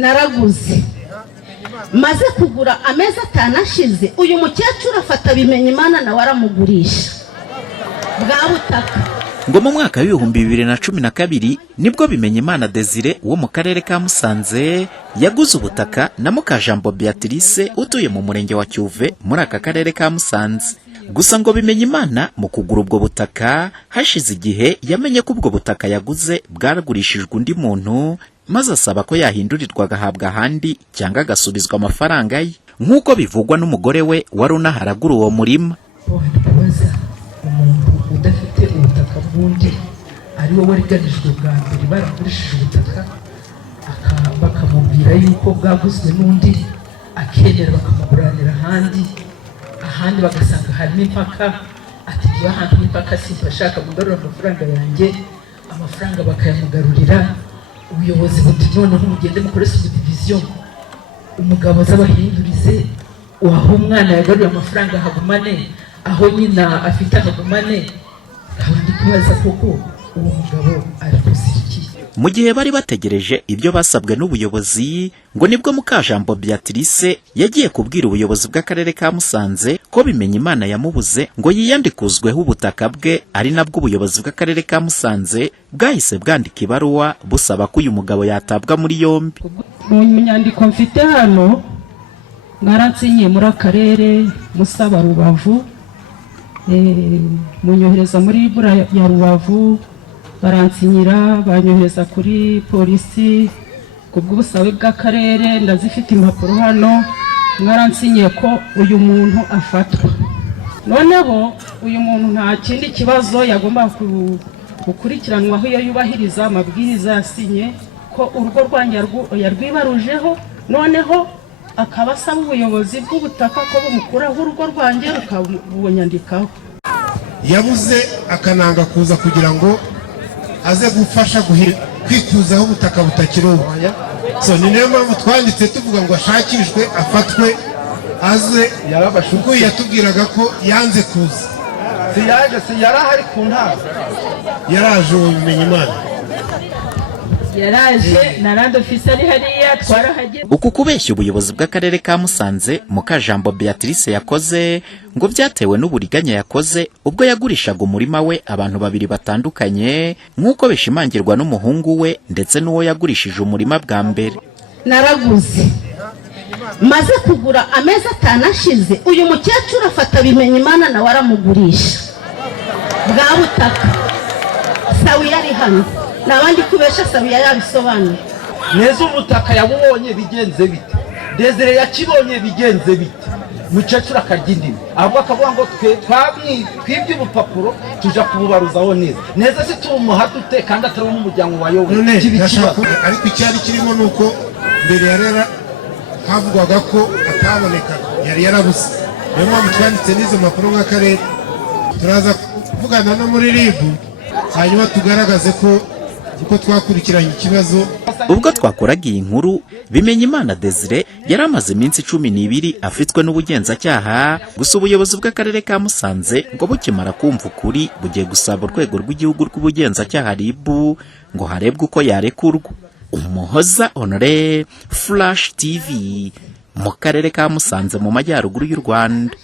naraguze maze kugura amezi 5 ashize uyu mukecuru afata Bimenyimana na waramugurisha bwa butaka. Ngo mu mwaka w'ibihumbi 2012 nibwo Bimenyimana Desire wo mu karere ka Musanze yaguze ubutaka na Mukajambo Beatrice utuye mu murenge wa Cyuve muri aka karere ka Musanze. Gusa ngo Bimenyimana mu kugura ubwo butaka hashize igihe yamenye ko ubwo butaka yaguze bwaragurishijwe undi muntu, maze asaba ko yahindurirwa agahabwa ahandi cyangwa agasubizwa amafaranga ye, nk'uko bivugwa n'umugore we wari unaharagura uwo murima. Umuntu udafite ubutaka bw'undi ari we wariganijwe bwa mbere baragurishije ubutaka bakamubwira yuko bwaguzwe n'undi akemera bakamuguranira ahandi bagasanga harimo impaka, ati iyo ahantu impaka simpashaka kugarura amafaranga yanjye, amafaranga bakayamugarurira. Ubuyobozi buti noneho mugende mukore subdivision, umugabo azabahindurize, waho umwana yagarura amafaranga hagumane, aho nyina afite hagumane. Kandi kubaza koko uwo mugabo arakoze iki? Mu gihe bari bategereje ibyo basabwe n'ubuyobozi, ngo nibwo Mukajambo Beatrice yagiye kubwira ubuyobozi bw'akarere ka Musanze ko Bimenyimana yamubuze ngo yiyandikuzweho ubutaka bwe, ari nabwo ubuyobozi bw'akarere ka Musanze bwahise bwandika ibaruwa busaba ko uyu mugabo yatabwa muri yombi. Mu nyandiko mfite hano ngaratsinye muri akarere musaba Rubavu, munyohereza muri bura ya Rubavu, baransinyira banyohereza kuri polisi kubw'ubusabe bw'akarere, ndazifite impapuro hano, mwaransinyiye ko uyu muntu afatwa. Noneho uyu muntu nta kindi kibazo yagomba gukurikiranwaho iyo yubahiriza amabwiriza yasinye ko urugo rwanjye yarwibarujeho, noneho akaba asaba ubuyobozi bw'ubutaka ko bumukuraho urugo rwanjye rukabunyandikaho. Yabuze akananga kuza kugira ngo aze gufasha kwikuzaho ubutaka butakirubu. So ni niyo mpamvu twanditse tuvuga ngo ashakishwe afatwe aze, kuko yatubwiraga ko yanze kuza. Yarahari ku ntago yaraje uwo Bimenyimana yaraje na Land Officer ari hariya twarahageze. Uku kubeshya ubuyobozi bw'akarere ka Musanze Mukajambo Beatrice yakoze ngo byatewe n'uburiganya yakoze ubwo yagurishaga umurima we abantu babiri batandukanye, nk'uko bishimangirwa n'umuhungu we ndetse n'uwo yagurishije umurima bwa mbere. Naraguze maze kugura amezi 5 ashize uyu mukecuru afata Bimenyimana na waramugurisha bwa butaka. Sawi yari hano nabandi kubesha Sawi yabisobanura neza. Ubutaka yabubonye bigenze bite? Desire yakibonye bigenze bite? Mukecuru akagindima ahubwo akavuga ngo twibye ubupapuro tuja kububaruzaho neza si tumuha dute kandi atari umuryango wayoboye kibikibazo. Ariko icyari kirimo nuko mbere yarera havugwaga ko ataboneka, yari yarabuze. Niyo mpamvu twanditse n'izo mpapuro nk'akarere, turaza kuvugana no muri RIB hanyuma tugaragaze ko uko twakurikiranye ikibazo. Ubwo twakoraga iyi nkuru, Bimenyimana Desire yari amaze iminsi 12 afitwe n'ubugenzacyaha. Gusa ubuyobozi bw'akarere ka Musanze ngo bukimara kumva ukuri bugiye gusaba urwego rw'igihugu rw'ubugenzacyaha RIB ngo harebwe uko yarekurwa. Umuhoza Honore, Flash TV, mu karere ka Musanze mu majyaruguru y'u Rwanda.